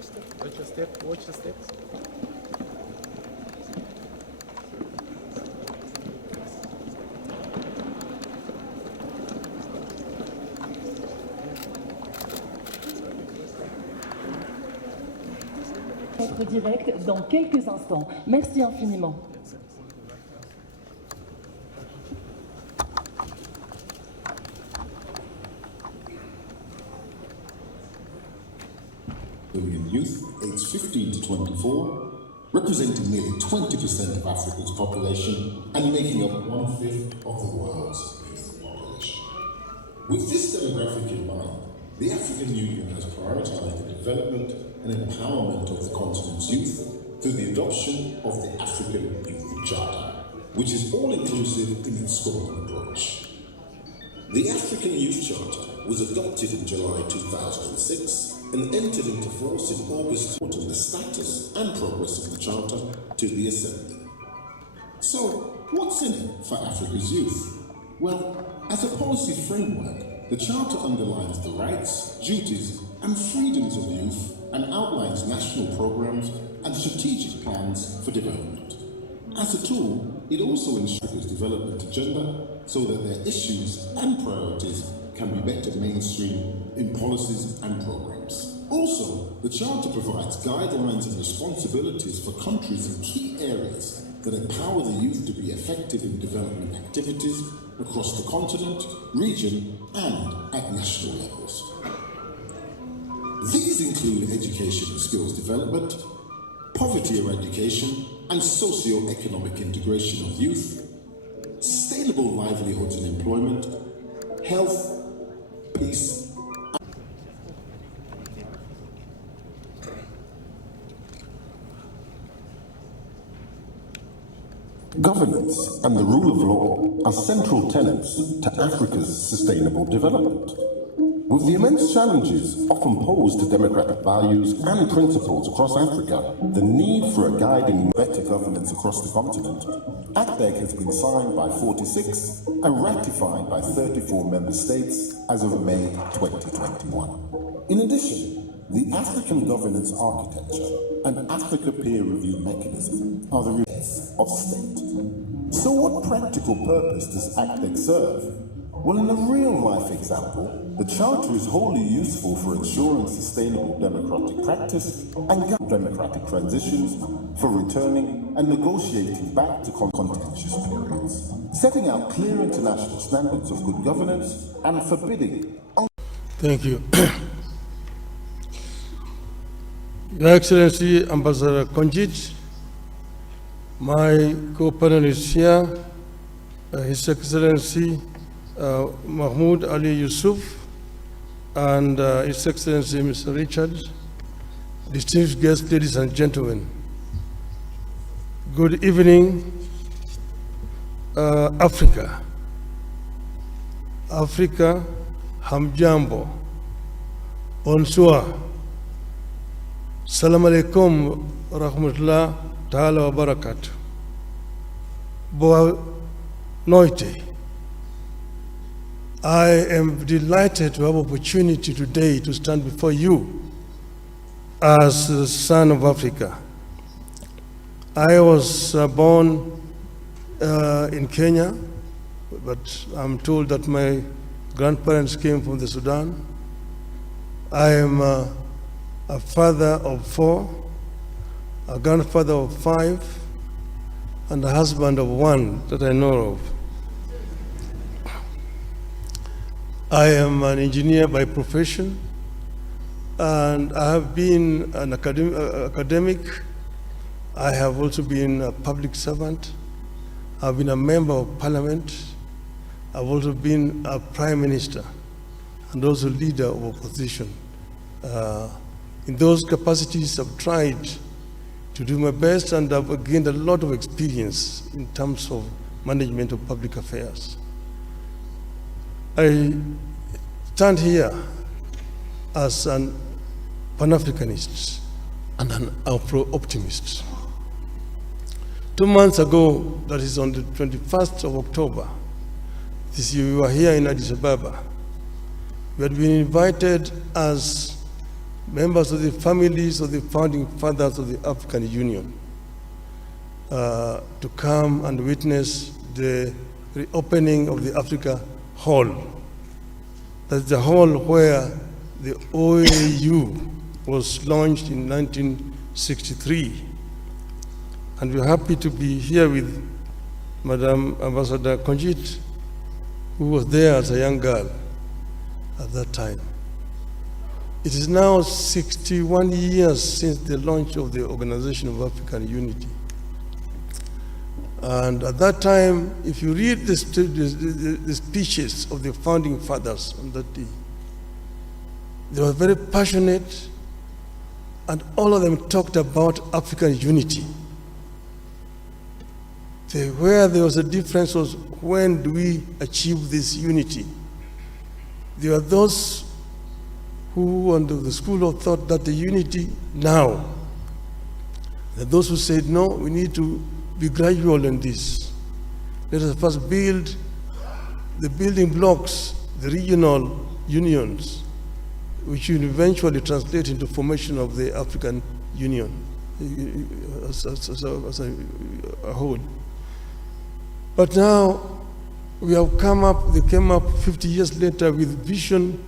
Watch your step. Watch your steps. Être direct dans quelques instants. Merci infiniment. Youth aged 15 to 24, representing nearly 20% of Africa's population and making up 1/5 of the world's youth population. With this demographic in mind, the African Union has prioritized the development and empowerment of the continent's youth through the adoption of the African Youth Charter, which is all-inclusive in its scope and approach. The African Youth Charter was adopted in July 2006 and entered into force in August, putting the status and progress of the Charter to the Assembly. So, what's in it for Africa's youth? Well, as a policy framework, the Charter underlines the rights, duties, and freedoms of youth and outlines national programs and strategic plans for development. As a tool, it also ensures development agenda so that their issues and priorities can be better mainstreamed in policies and programs. Also, the Charter provides guidelines and responsibilities for countries in key areas that empower the youth to be effective in development activities across the continent, region, and at national levels. These include education and skills development, poverty eradication and socio-economic integration of youth, sustainable livelihoods and employment, health, peace, governance and the rule of law are central tenets to Africa's sustainable development. With the immense challenges often posed to democratic values and principles across Africa, the need for a guiding better governance across the continent, ACTEC has been signed by 46 and ratified by 34 member states as of May 2021. In addition, the African Governance Architecture and Africa Peer Review Mechanism are the roots of state. So what practical purpose does ACTEC serve? Well, in a real-life example, the Charter is wholly useful for ensuring sustainable democratic practice and democratic transitions, for returning and negotiating back to contentious periods, setting out clear international standards of good governance and forbidding. Thank you. Your Excellency Ambassador Konjit, my co-panelist here, His Excellency Mahmoud Ali Yusuf, and His Excellency Mr. Richard, distinguished guests, ladies and gentlemen. Good evening, Africa. Africa, hamjambo, bonsoir. Salam alaikum rahmatullah ta'ala wa barakatuh. Boa noite. I am delighted to have opportunity today to stand before you as the son of Africa. I was born in Kenya, but I'm told that my grandparents came from the Sudan. I am a father of 4, a grandfather of 5, and a husband of 1 that I know of. I am an engineer by profession, and I have been an academic. I have also been a public servant. I've been a member of parliament. I've also been a prime minister and also leader of opposition. In those capacities, I've tried to do my best, and I've gained a lot of experience in terms of management of public affairs. I stand here as an Pan-Africanist and an Afro-optimist. 2 months ago, that is on the 21st of October, this year we were here in Addis Ababa. We had been invited as members of the families of the founding fathers of the African Union to come and witness the reopening of the Africa Hall. That's the hall where the OAU was launched in 1963. And we're happy to be here with Madam Ambassador Konjit, who was there as a young girl at that time. It is now 61 years since the launch of the Organization of African Unity. And at that time, if you read the speeches of the founding fathers on that day, they were very passionate, and all of them talked about African unity. Where there was a difference was, when do we achieve this unity? There are those who, under the school of thought, that the unity now. There are those who said, no, we need to be gradual in this. Let us first build the building blocks, the regional unions, which will eventually translate into formation of the African Union as a whole. But now we have they came up 50 years later with Vision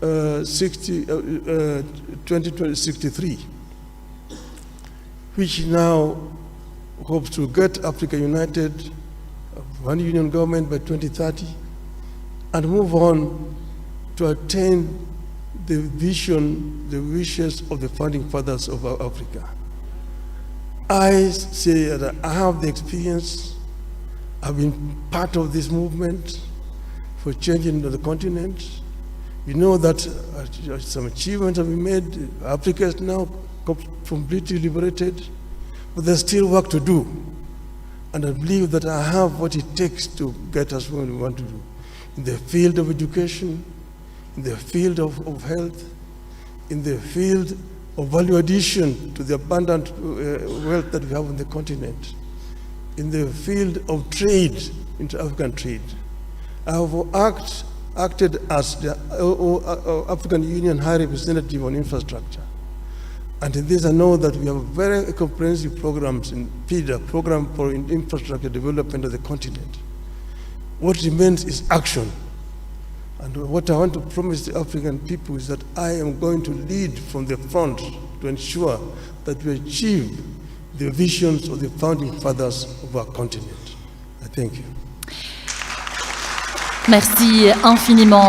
2063, which now hopes to get Africa united, one union government by 2030, and move on to attain the vision, the wishes of the founding fathers of Africa. I say that I have the experience. I've been part of this movement for changing the continent. We know that some achievements have been made. Africa is now completely liberated, but there's still work to do. And I believe that I have what it takes to get us where we want to do. In the field of education, in the field of health, in the field of value addition to the abundant wealth that we have on the continent, in the field of trade, inter-African trade. I have acted as the African Union High Representative on Infrastructure. And in this I know that we have very comprehensive programs in PIDA, Program for Infrastructure Development of the continent. What remains is action. And what I want to promise the African people is that I am going to lead from the front to ensure that we achieve the visions of the founding fathers of our continent. I thank you. Merci infiniment.